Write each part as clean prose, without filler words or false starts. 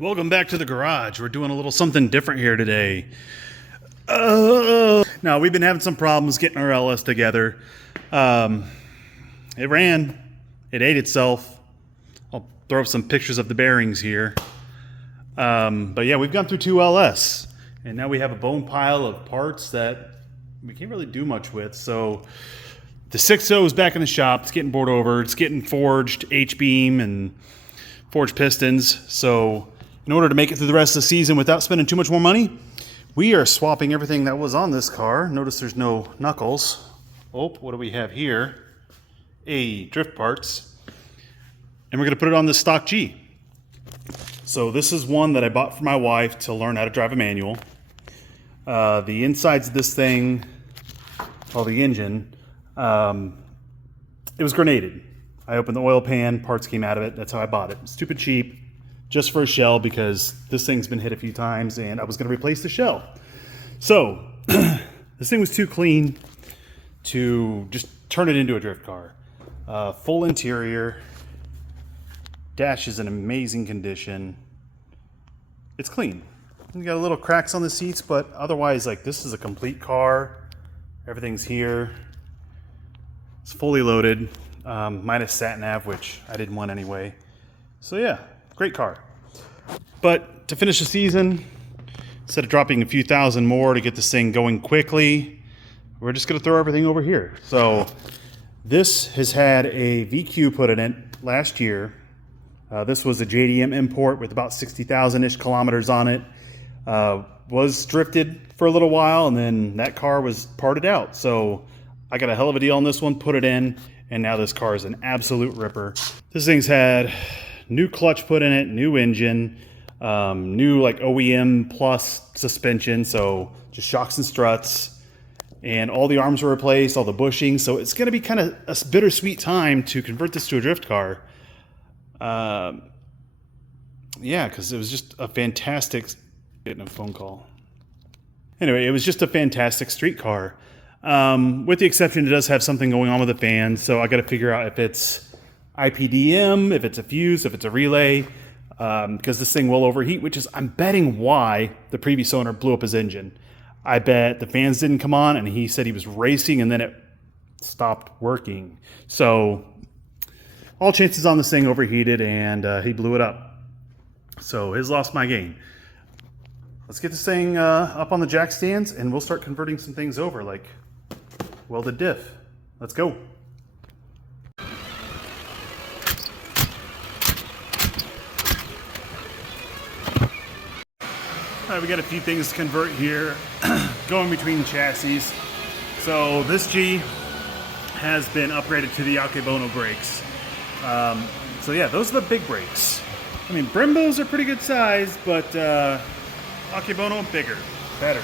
Welcome back to the garage. We're doing a little something different here today. Now, we've been having some problems getting our LS together. It ran. It ate itself. I'll throw up some pictures of the bearings here. But yeah, we've gone through 2 LS. And now we have a bone pile of parts that we can't really do much with. So the 6.0 is back in the shop. It's getting bored over. It's getting forged H-beam and forged pistons. So in order to make it through the rest of the season without spending too much more money, we are swapping everything that was on this car. Notice there's no knuckles. Oh, what do we have here? Drift parts. And we're going to put it on the stock G. So this is one that I bought for my wife to learn how to drive a manual. The insides of this thing, well, the engine, it was grenaded. I opened the oil pan, parts came out of it. That's how I bought it. Stupid cheap, just for a shell because this thing's been hit a few times and I was going to replace the shell. So this thing was too clean to just turn it into a drift car. Full interior. Dash is in amazing condition. It's clean. You got a little cracks on the seats, but otherwise, like, this is a complete car. Everything's here. It's fully loaded, minus sat nav, which I didn't want anyway. So yeah, great car. But to finish the season, instead of dropping a few thousand more to get this thing going quickly, we're just going to throw everything over here. So this has had a VQ put in it last year. This was a JDM import with about 60,000-ish kilometers on it. Was drifted for a little while, and then that car was parted out. So I got a hell of a deal on this one, put it in, and now this car is an absolute ripper. This thing's had new clutch put in it, new engine, new like OEM plus suspension, so just shocks and struts, and all the arms were replaced, all the bushings. So it's going to be kind of a bittersweet time to convert this to a drift car. Yeah, because it was just a fantastic, getting a phone call. Anyway, it was just a fantastic street car. With the exception, it does have something going on with the fan, so I got to figure out if it's IPDM, if it's a fuse, if it's a relay, because this thing will overheat, which is, I'm betting, why the previous owner blew up his engine. I bet the fans didn't come on, and he said he was racing, and then it stopped working. So all chances on this thing overheated, and he blew it up. So his lost my gain. Let's get this thing up on the jack stands, and we'll start converting some things over, like welded diff. Let's go. All right, we got a few things to convert here, going between chassis. So this G has been upgraded to the Akebono brakes. So yeah, those are the big brakes. I mean, Brembos are pretty good size, but Akebono, bigger, better.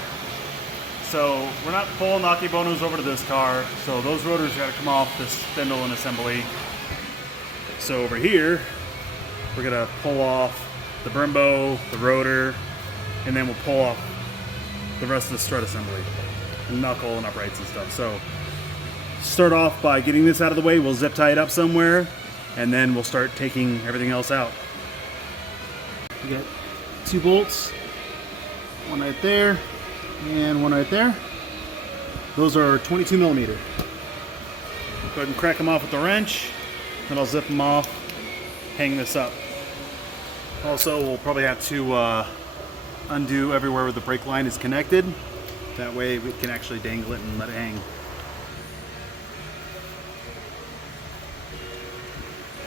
So we're not pulling Akebonos over to this car, so those rotors got to come off this spindle and assembly. So over here, we're gonna pull off the Brembo, the rotor, and then we'll pull off the rest of the strut assembly, and knuckle and uprights and stuff. So start off by getting this out of the way. We'll zip tie it up somewhere, and then we'll start taking everything else out. We got 2 bolts, one right there and one right there. Those are 22 millimeter. Go ahead and crack them off with the wrench, then I'll zip them off, hang this up. Also, we'll probably have to undo everywhere where the brake line is connected. That way we can actually dangle it and let it hang.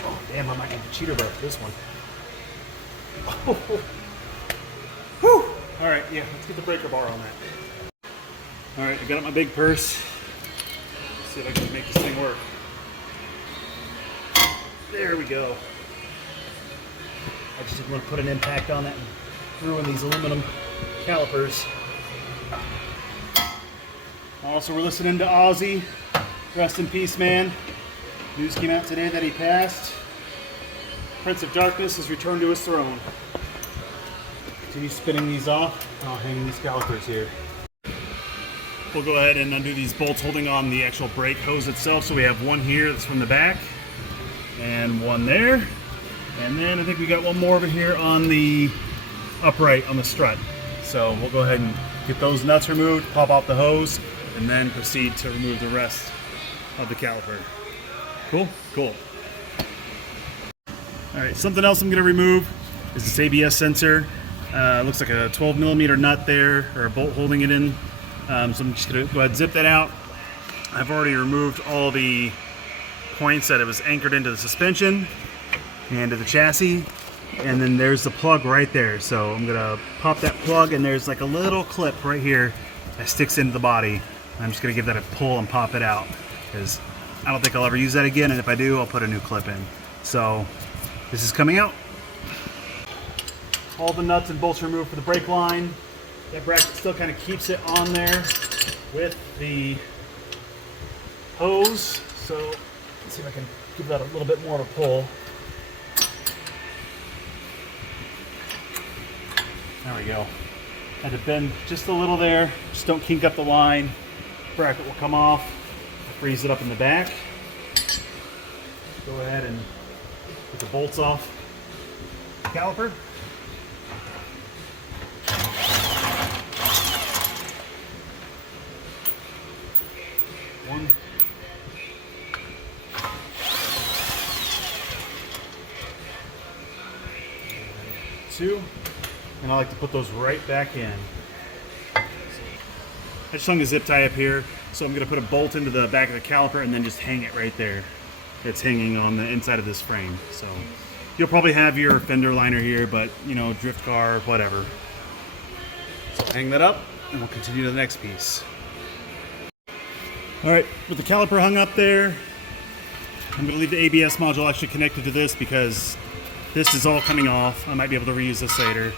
Oh damn, I might get the cheater bar for this one. Oh. Whew. All right, yeah, let's get the breaker bar on that. All right, I got up my big purse. Let's see if I can make this thing work. There we go. I just didn't want to put an impact on that and ruin these aluminum calipers. Also, we're listening to Ozzy. Rest in peace, man. News came out today that he passed. Prince of Darkness has returned to his throne. Continue spinning these off. I'll hang these calipers here. We'll go ahead and undo these bolts holding on the actual brake hose itself. So we have one here that's from the back, and one there. And then I think we got one more over here on the upright on the strut. So we'll go ahead and get those nuts removed, pop off the hose, and then proceed to remove the rest of the caliper. Cool? Cool. All right, something else I'm gonna remove is this ABS sensor. Looks like a 12mm nut there, or a bolt holding it in. So I'm just gonna go ahead and zip that out. I've already removed all the points that it was anchored into the suspension and to the chassis. And then there's the plug right there. So I'm gonna pop that plug, and there's like a little clip right here that sticks into the body. I'm just gonna give that a pull and pop it out, because I don't think I'll ever use that again, and if I do, I'll put a new clip in. So this is coming out. All the nuts and bolts removed for the brake line. That bracket still kind of keeps it on there with the hose. So let's see if I can give that a little bit more of a pull. There we go. Had to bend just a little there. Just don't kink up the line. Bracket will come off. Freeze it up in the back. Go ahead and get the bolts off the caliper. One. Two. And I like to put those right back in. I just hung a zip tie up here, so I'm going to put a bolt into the back of the caliper and then just hang it right there. It's hanging on the inside of this frame. So you'll probably have your fender liner here, but you know, drift car, whatever. So hang that up, and we'll continue to the next piece. All right, with the caliper hung up there, I'm going to leave the ABS module actually connected to this because this is all coming off. I might be able to reuse this later.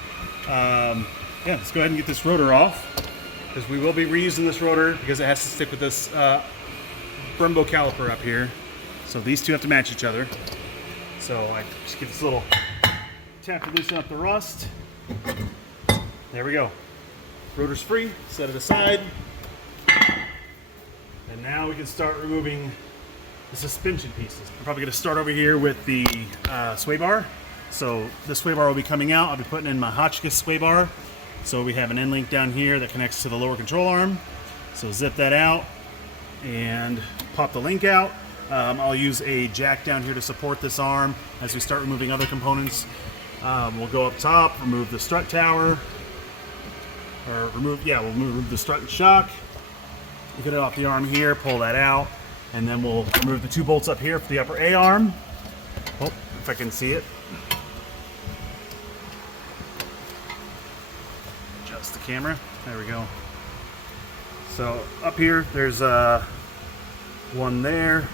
Yeah, let's go ahead and get this rotor off, because we will be reusing this rotor because it has to stick with this Brembo caliper up here. So these two have to match each other. So I just give this a little tap to loosen up the rust. There we go. Rotor's free, set it aside. And now we can start removing the suspension pieces. I'm probably going to start over here with the sway bar. So this sway bar will be coming out. I'll be putting in my Hotchkis sway bar. So we have an end link down here that connects to the lower control arm. So zip that out and pop the link out. I'll use a jack down here to support this arm as we start removing other components. We'll go up top, remove the strut tower, or we'll remove the strut and shock. We'll get it off the arm here, pull that out, and then we'll remove the two bolts up here for the upper A arm. Oh, if I can see it. Adjust the camera. There we go. So up here, there's one there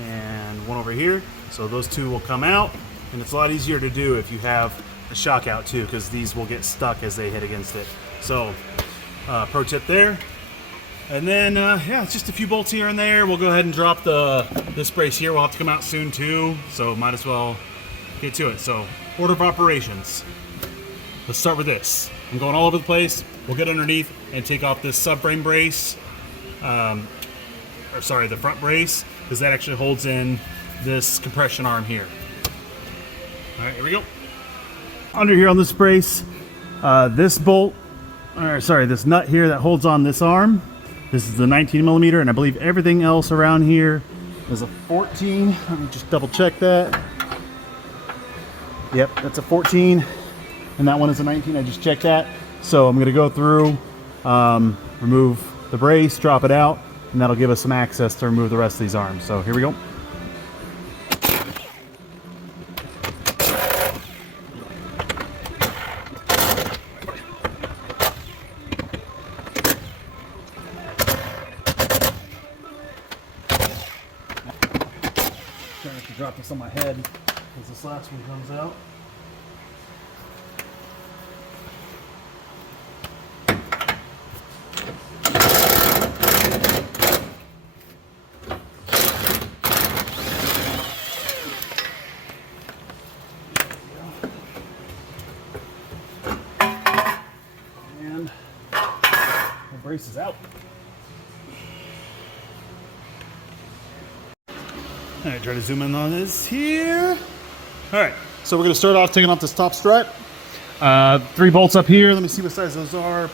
and one over here. So those two will come out, and it's a lot easier to do if you have the shock out too, because these will get stuck as they hit against it. So pro tip there. And then yeah, it's just a few bolts here and there. We'll go ahead and drop this brace here. Will have to come out soon too, so might as well get to it. So order of operations. Let's start with this. I'm going all over the place. We'll get underneath and take off this subframe brace, the front brace, because that actually holds in this compression arm here. All right, here we go. Under here on this brace, this nut here that holds on this arm. This is the 19mm, and I believe everything else around here is a 14. Let me just double check that. Yep, that's a 14, and that one is a 19. I just checked that. So I'm going to go through, remove the brace, drop it out, and that'll give us some access to remove the rest of these arms. So here we go. Trying not to drop this on my head as this last one comes out. And the brace is out. All right, try to zoom in on this here. All right, so we're gonna start off taking off this top strut. 3 bolts up here. Let me see what size those are. All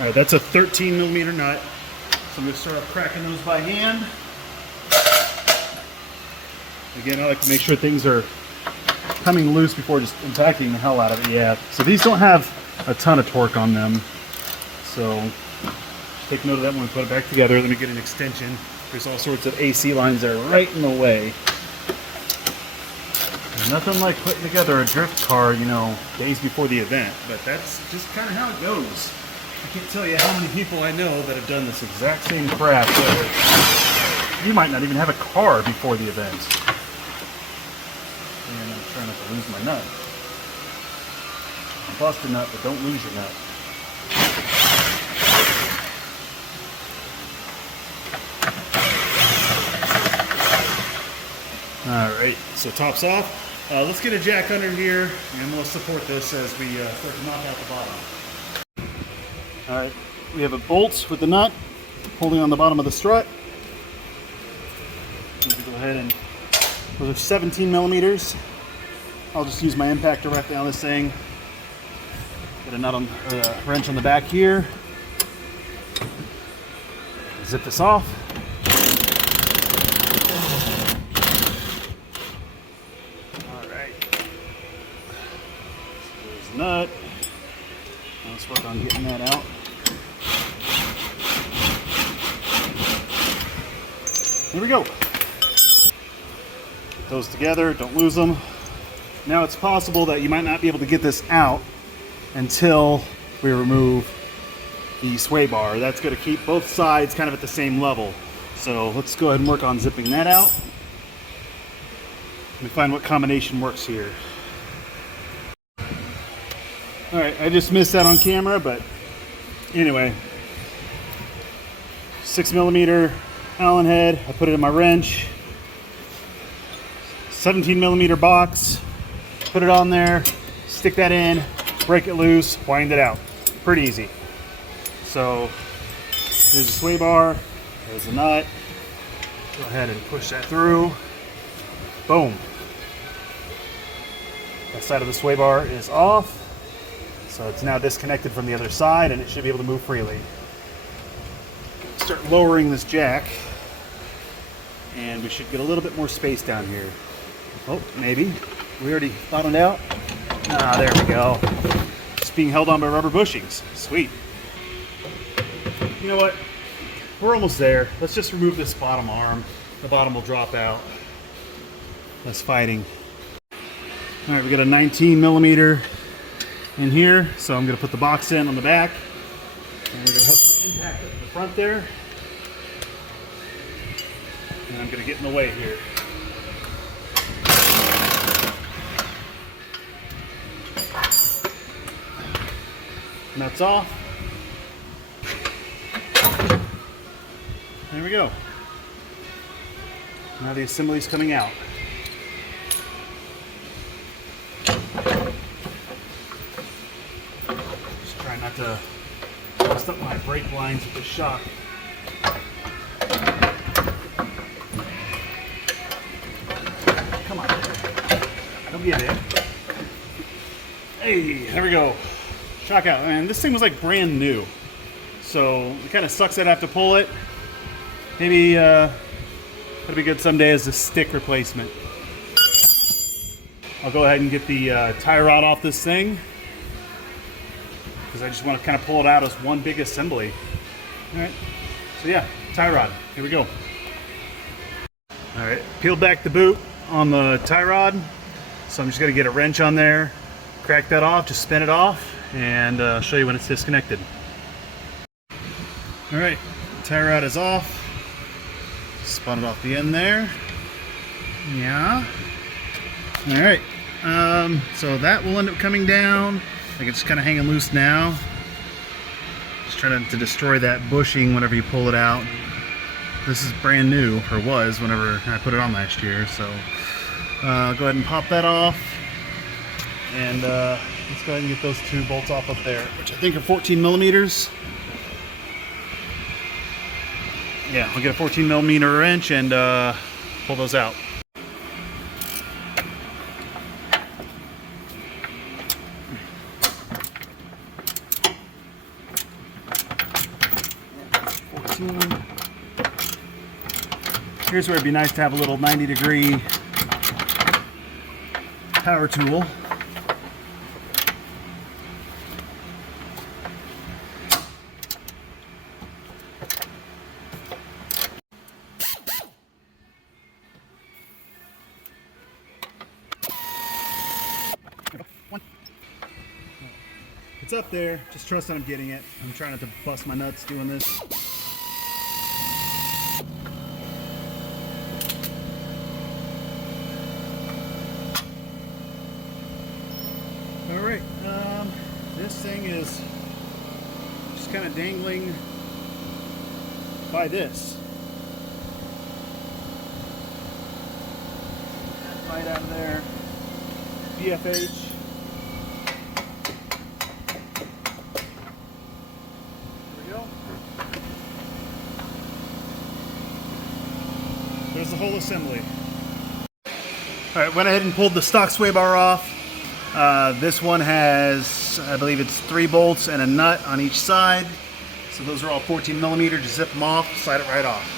right, that's a 13 millimeter nut. So I'm gonna start off cracking those by hand. Again, I like to make sure things are coming loose before just impacting the hell out of it. Yeah, so these don't have a ton of torque on them. So take note of that when we put it back together. Let me get an extension. There's all sorts of AC lines that are right in the way. There's nothing like putting together a drift car, you know, days before the event, but that's just kind of how it goes. I can't tell you how many people I know that have done this exact same crap. You might not even have a car before the event. And I'm trying not to lose my nut. Bust a nut, but don't lose your nut. Alright, so top's off. Let's get a jack under here and we'll support this as we start to knock out the bottom. Alright, we have a bolt with the nut holding on the bottom of the strut. Go ahead and, those are 17 millimeters. I'll just use my impact directly on this thing. Get a nut on, wrench on the back here. Zip this off. Alright. There's the nut. Now let's work on getting that out. Here we go. Put those together, don't lose them. Now it's possible that you might not be able to get this out until we remove the sway bar. That's going to keep both sides kind of at the same level. So let's go ahead and work on zipping that out. Let me find what combination works here. Alright, I just missed that on camera, but anyway. 6 millimeter Allen head, I put it in my wrench. 17 millimeter box, put it on there, stick that in, break it loose, wind it out. Pretty easy. So there's a sway bar, there's a nut. Go ahead and push that through. Boom. That side of the sway bar is off. So it's now disconnected from the other side and it should be able to move freely. Start lowering this jack and we should get a little bit more space down here. Oh, maybe. We already bottomed out. Ah, there we go. Just being held on by rubber bushings. Sweet. You know what? We're almost there. Let's just remove this bottom arm. The bottom will drop out. Less fighting. All right, we got a 19 millimeter in here, so I'm going to put the box in on the back. And we're going to hook the impact up to the front there. And I'm going to get in the way here. Nuts off. There we go. Now the assembly's coming out. Just try not to bust up my brake lines with the shock. Come on. Don't give in. Hey, there we go. Shock out. And this thing was like brand new. So it kind of sucks that I have to pull it. Maybe it'll be good someday as a stick replacement. I'll go ahead and get the tie rod off this thing because I just want to kind of pull it out as one big assembly. All right. So yeah, tie rod. Here we go. All right. Peeled back the boot on the tie rod. So I'm just going to get a wrench on there, crack that off, just spin it off, and show you when it's disconnected. All right, tie rod is off. Spun it off the end there. Yeah. All right. So that will end up coming down. Like it's kind of hanging loose now. Just trying to destroy that bushing whenever you pull it out. This is brand new, or was whenever I put it on last year. So go ahead and pop that off. And let's go ahead and get those 2 bolts off up there, which I think are 14 millimeters. Yeah, we'll get a 14 millimeter wrench and pull those out. soon. Here's where it'd be nice to have a little 90-degree power tool. It's up there, just trust that I'm getting it. I'm trying not to bust my nuts doing this. Alright, this thing is just kind of dangling by this. Right out of there. BFH. There's the whole assembly. Alright, went ahead and pulled the stock sway bar off. This one has, I believe it's 3 bolts and a nut on each side. So those are all 14 millimeter. Just zip them off, slide it right off.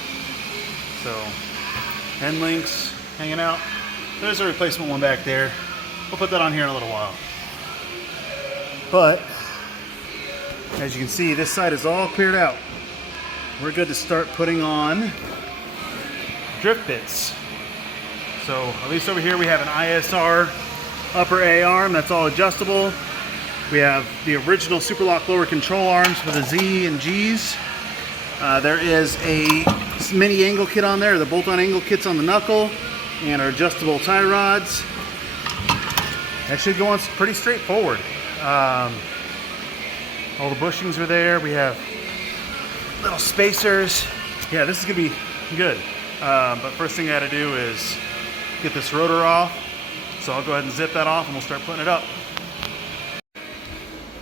So, end links hanging out. There's a replacement one back there. We'll put that on here in a little while. But, as you can see, this side is all cleared out. We're good to start putting on drift bits. So at least over here we have an ISR Upper A-Arm that's all adjustable. We have the original Superlock lower control arms for the Z and Gs. There is a mini angle kit on there, the bolt-on angle kits on the knuckle, and our adjustable tie rods. That should go on pretty straightforward. All the bushings are there. We have little spacers. Yeah, this is gonna be good. But first thing I gotta do is get this rotor off. So I'll go ahead and zip that off and we'll start putting it up.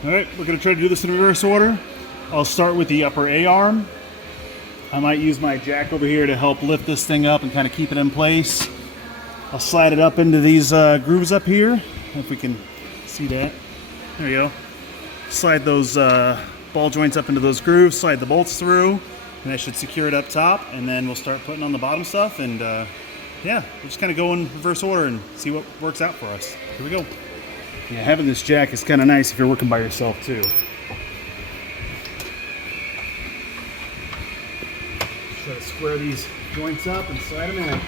Alright, we're gonna try to do this in reverse order. I'll start with the upper A-arm. I might use my jack over here to help lift this thing up and kind of keep it in place. I'll slide it up into these grooves up here, if we can see that. There we go. Slide those ball joints up into those grooves, slide the bolts through, and that should secure it up top, and then we'll start putting on the bottom stuff, and yeah, we'll just kind of go in reverse order and see what works out for us. Here we go. Yeah, having this jack is kind of nice if you're working by yourself too. Try to square these joints up and slide them in.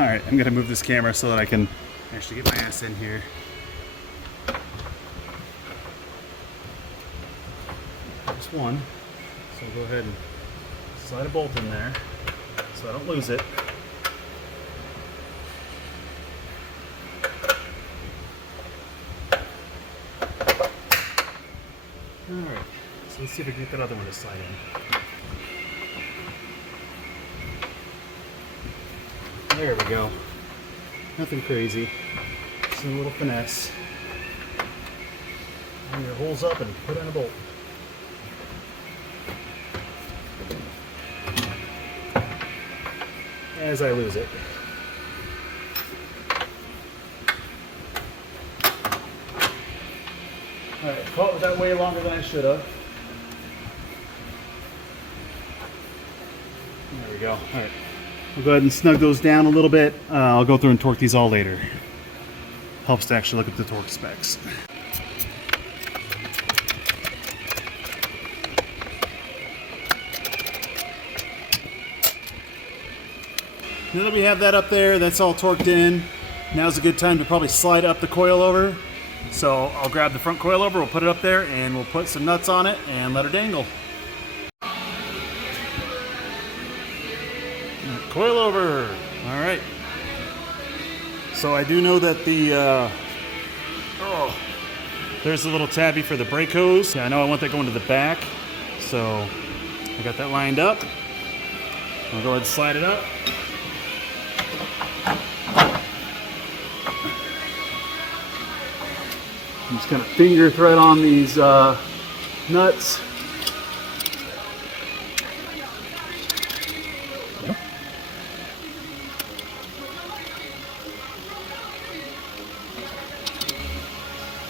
Alright, I'm going to move this camera so that I can actually get my ass in here. Just one. So I'll go ahead and slide a bolt in there so I don't lose it. Alright, so let's see if we can get that other one to slide in. There we go. Nothing crazy. Just a little finesse. Bring your holes up and put in a bolt. As I lose it. Alright, caught that way longer than I should have. There we go. Alright. We'll go ahead and snug those down a little bit. I'll go through and torque these all later. Helps to actually look at the torque specs. Now that we have that up there, that's all torqued in. Now's a good time to probably slide up the coilover. So I'll grab the front coilover, we'll put it up there, and we'll put some nuts on it and let her dangle. Coilover. All right. So I do know that the there's a little tabby for the brake hose. Yeah, I know I want that going to the back, so I got that lined up. I'll go ahead and slide it up. I'm just gonna finger thread on these nuts.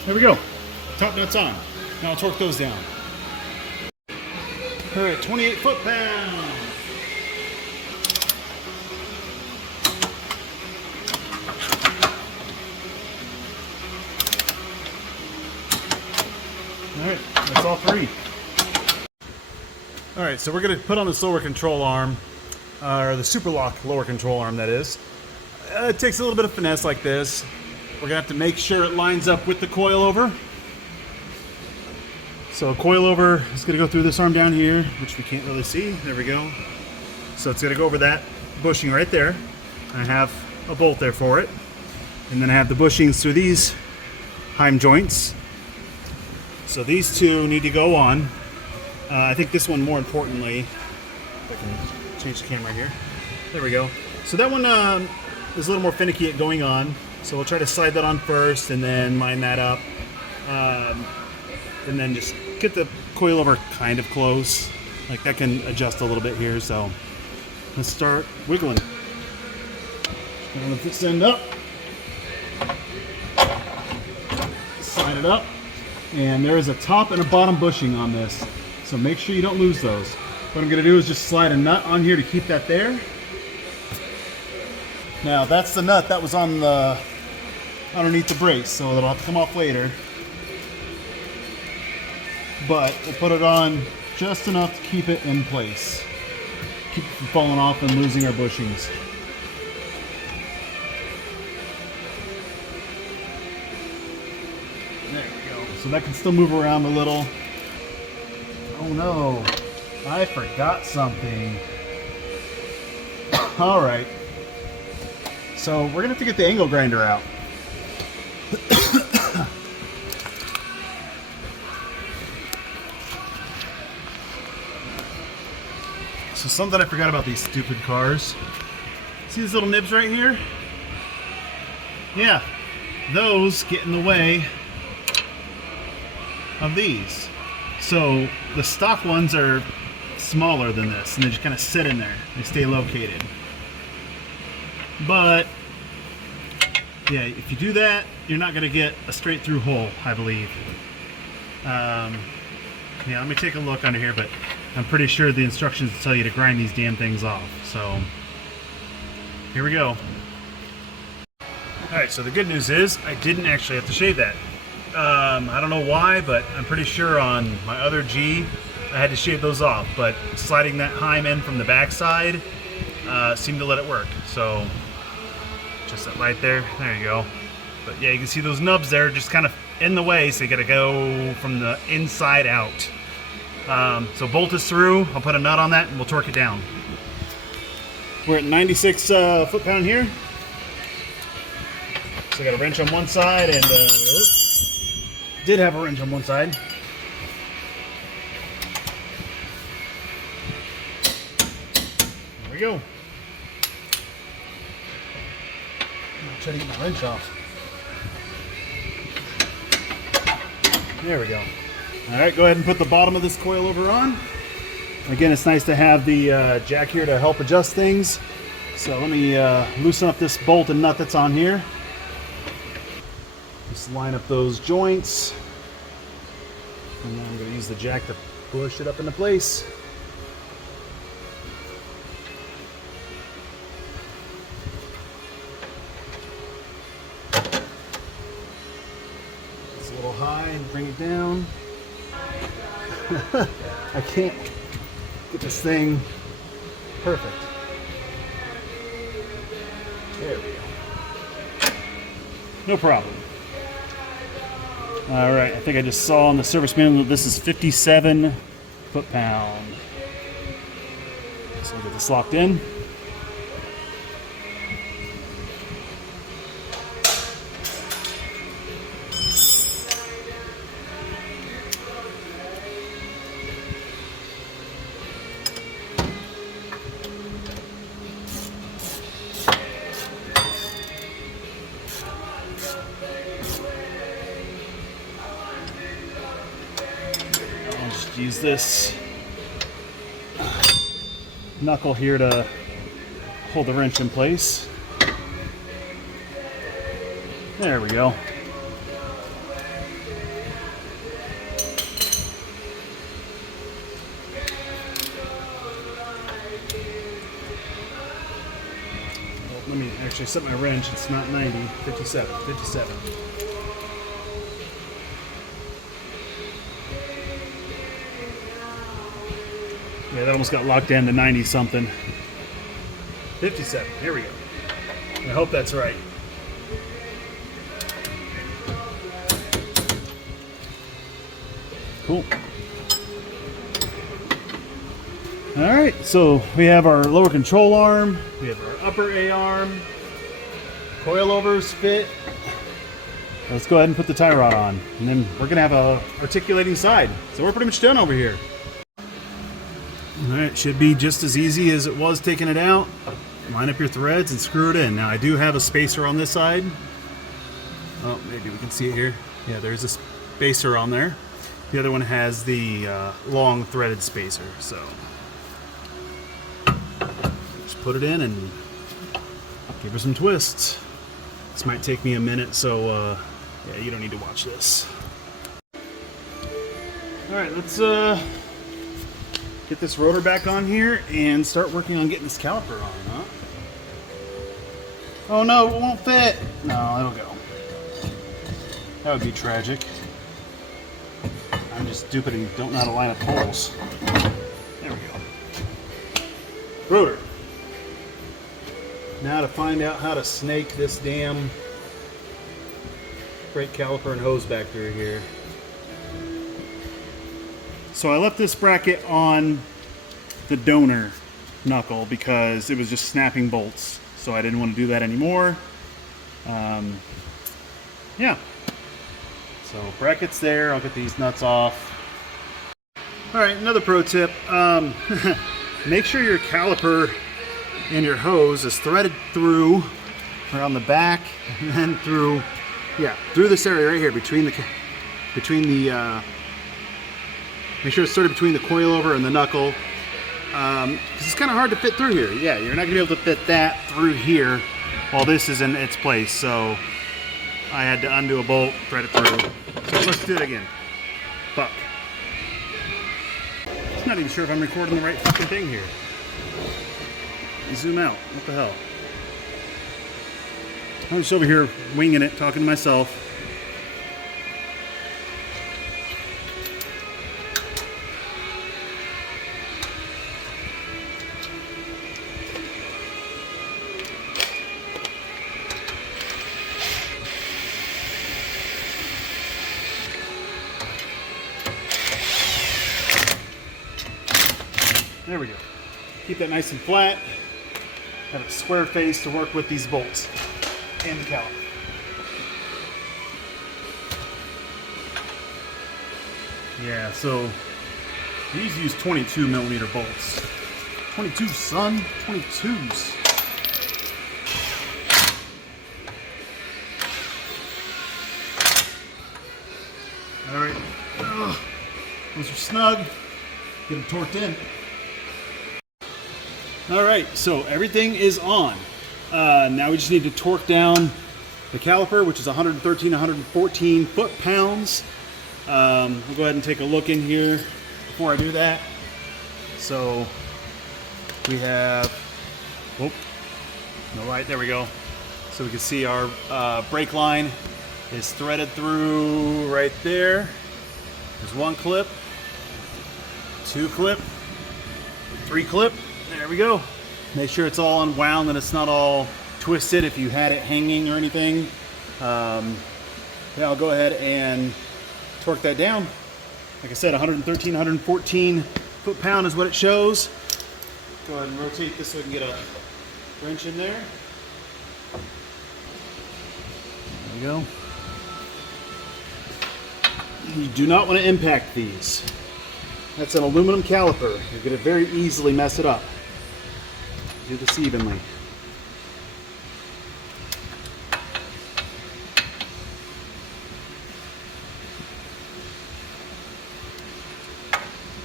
There we go. Top nuts on. Now I'll torque those down. All right, 28 foot-pounds. All right, that's all three. All right, so we're gonna put on this lower control arm, or the super lock lower control arm, that is. It takes a little bit of finesse like this. We're gonna have to make sure it lines up with the coilover. So coilover is gonna go through this arm down here, which we can't really see. There we go. So it's gonna go over that bushing right there. I have a bolt there for it. And then I have the bushings through these heim joints. So these two need to go on. I think this one more importantly, if I can change the camera here. There we go. So that one is a little more finicky at going on. So we'll try to slide that on first and then line that up. And then just get the coilover kind of close. Like that can adjust a little bit here. So let's start wiggling. Gonna lift this end up. Slide it up. And there is a top and a bottom bushing on this. So make sure you don't lose those. What I'm gonna do is just slide a nut on here to keep that there. Now that's the nut that was on the underneath the brace, so it'll have to come off later. But we'll put it on just enough to keep it in place. Keep it from falling off and losing our bushings. There we go. So that can still move around a little. Oh no, I forgot something. All right. So we're gonna have to get the angle grinder out. So something I forgot about these stupid cars. See these little nibs right here? Yeah, those get in the way of these. So the stock ones are smaller than this, and they just kind of sit in there. They stay located. But yeah, if you do that, you're not going to get a straight through hole, I believe. Yeah, let me take a look under here, but I'm pretty sure the instructions tell you to grind these damn things off. So here we go. Alright, so the good news is I didn't actually have to shave that. I don't know why, but I'm pretty sure on my other G I had to shave those off, but sliding that heim in from the back side seemed to let it work. So just that right there, there you go. But yeah, you can see those nubs there just kind of in the way, so you gotta go from the inside out. So bolt is through, I'll put a nut on that and we'll torque it down. We're at 96 foot-pound here. So I got a wrench on one side and did have a wrench on one side. There we go. I'll try to get my wrench off. There we go. All right, go ahead and put the bottom of this coilover on. Again, it's nice to have the jack here to help adjust things. So let me loosen up this bolt and nut that's on here. Just line up those joints. And then I'm going to use the jack to push it up into place. It's a little high and bring it down. I can't get this thing perfect. There we go. No problem. All right, I think I just saw on the service manual that this is 57 foot-pound. So I'll get this locked in. Use this knuckle here to hold the wrench in place. There we go. Actually, I set my wrench. It's not 90. 57. 57. Yeah, that almost got locked down to 90 something. 57. Here we go. I hope that's right. Cool. All right, so we have our lower control arm. We have our upper A-arm. Coilovers fit. Let's go ahead and put the tie rod on. And then we're gonna have a articulating side. So we're pretty much done over here. All right, should be just as easy as it was taking it out. Line up your threads and screw it in. Now I do have a spacer on this side. Oh, maybe we can see it here. Yeah, there's a spacer on there. The other one has the long threaded spacer. So just put it in and give her some twists. This might take me a minute, so yeah, you don't need to watch this. All right, let's get this rotor back on here and start working on getting this caliper on, huh? Oh no, it won't fit. No, it'll go. That would be tragic. I'm just stupid and don't know how to line up poles. There we go. Rotor. Now to find out how to snake this damn brake caliper and hose back through here. So I left this bracket on the donor knuckle because it was just snapping bolts. So I didn't want to do that anymore. Yeah. So bracket's there. I'll get these nuts off. All right, another pro tip. Make sure your caliper and your hose is threaded through around the back and then through, yeah, through this area right here between the make sure it's threaded between the coilover and the knuckle. Because it's kind of hard to fit through here. Yeah, you're not going to be able to fit that through here while this is in its place. So I had to undo a bolt, thread it through. So let's do it again. Fuck. I'm not even sure if I'm recording the right fucking thing here. Zoom out. What the hell? I'm just over here winging it, talking to myself. There we go. Keep that nice and flat. Have a square face to work with these bolts and the caliper. Yeah, so these use 22 millimeter bolts. 22, son, 22s. All right, those are snug. Get them torqued in. All right, so everything is on. Now we just need to torque down the caliper, which is 113, 114 foot-pounds. We'll go ahead and take a look in here before I do that. So we have, oh, no light, there we go. So we can see our brake line is threaded through right there. There's one clip, two clip, three clip. There we go. Make sure it's all unwound and it's not all twisted if you had it hanging or anything. Yeah, I'll go ahead and torque that down. Like I said, 113, 114 foot-pound is what it shows. Go ahead and rotate this so we can get a wrench in there. There we go. You do not want to impact these. That's an aluminum caliper. You're going to very easily mess it up. Do this evenly.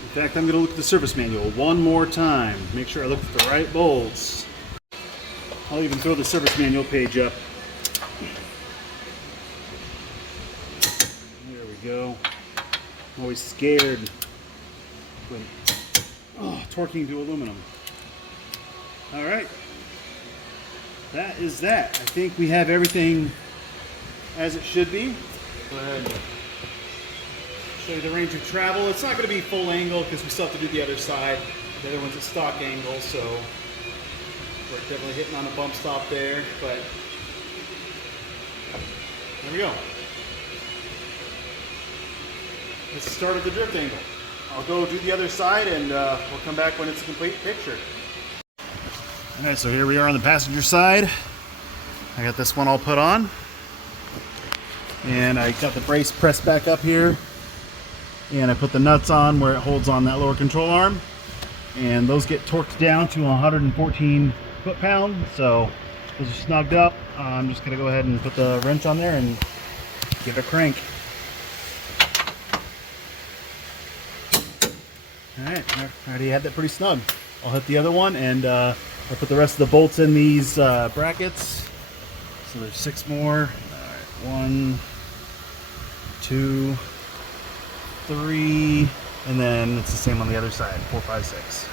In fact, I'm going to look at the service manual one more time. Make sure I look at the right bolts. I'll even throw the service manual page up. There we go. I'm always scared when torquing to aluminum. All right. that is that. I think we have everything as it should be. Go ahead and show you the range of travel. It's not going to be full angle because we still have to do the other side. The other one's at stock angle, so we're definitely hitting on a bump stop there, but there we go. That's the start of the drift angle. I'll go do the other side and we'll come back when it's a complete picture. Alright, so here we are on the passenger side. I got this one all put on. And I got the brace pressed back up here. And I put the nuts on where it holds on that lower control arm. And those get torqued down to 114 foot-pounds. So those are snugged up. I'm just going to go ahead and put the wrench on there and give it a crank. Alright, I already had that pretty snug. I'll hit the other one and I'll put the rest of the bolts in these brackets. So there's 6 more. Alright, 1, 2, 3, and then it's the same on the other side, 4, 5, 6.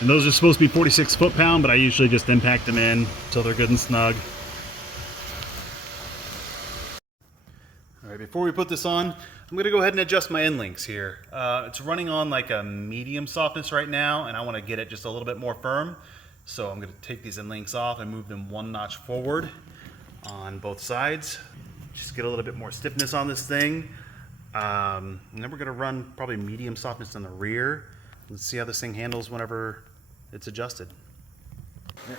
And those are supposed to be 46 foot-pound, but I usually just impact them in until they're good and snug. Alright, before we put this on, I'm going to go ahead and adjust my end links here. It's running on like a medium softness right now, and I want to get it just a little bit more firm. So I'm going to take these end links off and move them 1 notch forward on both sides. Just get a little bit more stiffness on this thing. And then we're going to run probably medium softness on the rear. Let's see how this thing handles whenever it's adjusted. Yeah.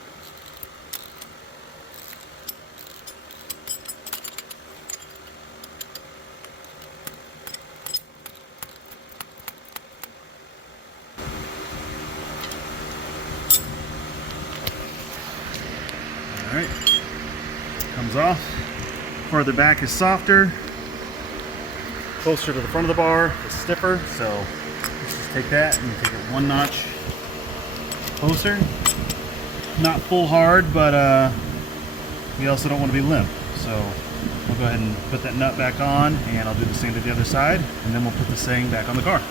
Alright, comes off. Farther back is softer. Closer to the front of the bar is stiffer, so let's just take that and take it 1 notch closer. Not full hard, but we also don't want to be limp. So we'll go ahead and put that nut back on, and I'll do the same to the other side, and then we'll put this thing back on the car.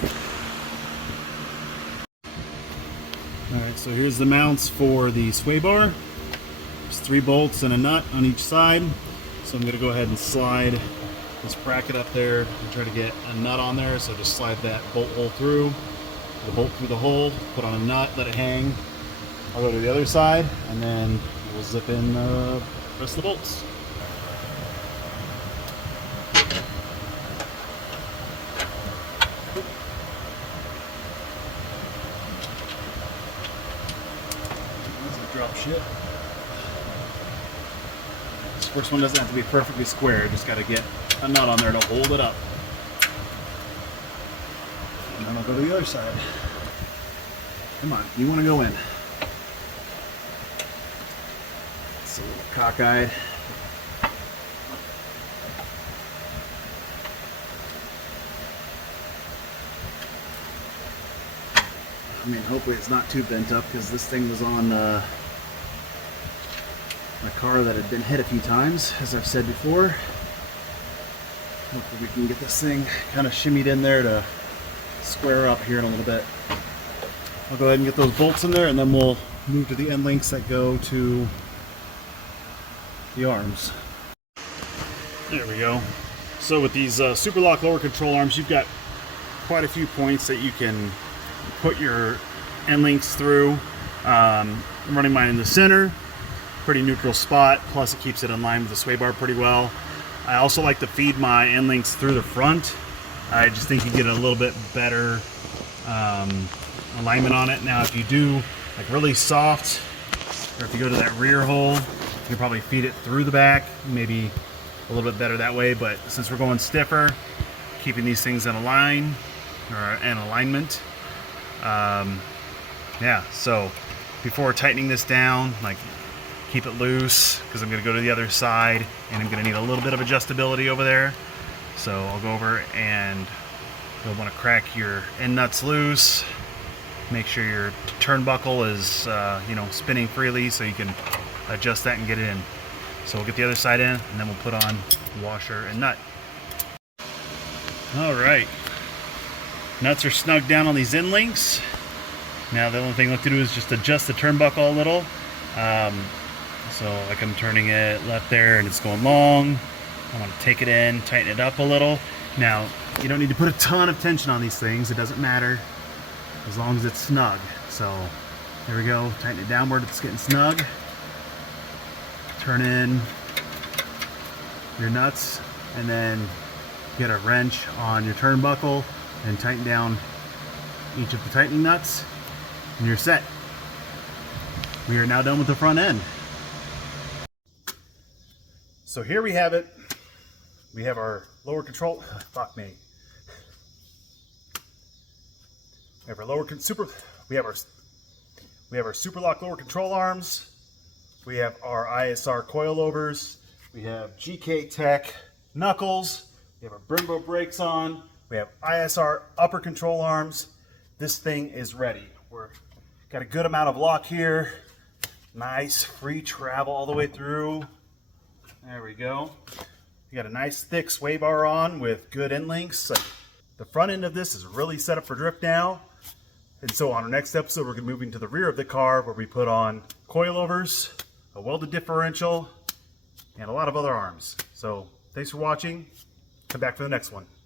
Alright, so here's the mounts for the sway bar. There's 3 bolts and a nut on each side. So I'm going to go ahead and slide this bracket up there and try to get a nut on there. So just slide that bolt hole through, the bolt through the hole, put on a nut, let it hang. I'll go to the other side, and then we'll zip in the rest of the bolts. That's a drop shit. This first one doesn't have to be perfectly square, just got to get a nut on there to hold it up. And then I'll go to the other side. Come on, you want to go in. It's a little cockeyed. I mean, hopefully it's not too bent up, because this thing was on a car that had been hit a few times, as I've said before. Hopefully we can get this thing kind of shimmied in there to square up here in a little bit. I'll go ahead and get those bolts in there, and then we'll move to the end links that go to the arms. There we go. So with these Super Lock lower control arms, you've got quite a few points that you can put your end links through. I'm running mine in the center. Pretty neutral spot, plus it keeps it in line with the sway bar pretty well. I also like to feed my end links through the front. I just think you get a little bit better alignment on it. Now if you do like really soft, or if you go to that rear hole, you can probably feed it through the back, maybe a little bit better that way. But since we're going stiffer, keeping these things in a line or in alignment, yeah, so before tightening this down, like, keep it loose, because I'm going to go to the other side and I'm going to need a little bit of adjustability over there. So I'll go over and you'll want to crack your end nuts loose. Make sure your turnbuckle is spinning freely so you can adjust that and get it in. So we'll get the other side in, and then we'll put on washer and nut. Alright, nuts are snugged down on these end links. Now the only thing left to do is just adjust the turnbuckle a little. So like I'm turning it left there and it's going long. I want to take it in, tighten it up a little. Now, you don't need to put a ton of tension on these things. It doesn't matter as long as it's snug. So there we go, tighten it downward, it's getting snug. Turn in your nuts and then get a wrench on your turnbuckle and tighten down each of the tightening nuts and you're set. We are now done with the front end. So here we have it. We have our lower control, fuck me. We have our we have our super lock lower control arms. We have our ISR coilovers. We have GKTech knuckles. We have our Brembo brakes on. We have ISR upper control arms. This thing is ready. We're got a good amount of lock here. Nice free travel all the way through. There we go. We got a nice thick sway bar on with good end links. The front end of this is really set up for drift now. And so on our next episode, we're going to move into the rear of the car where we put on coilovers, a welded differential, and a lot of other arms. So thanks for watching. Come back for the next one.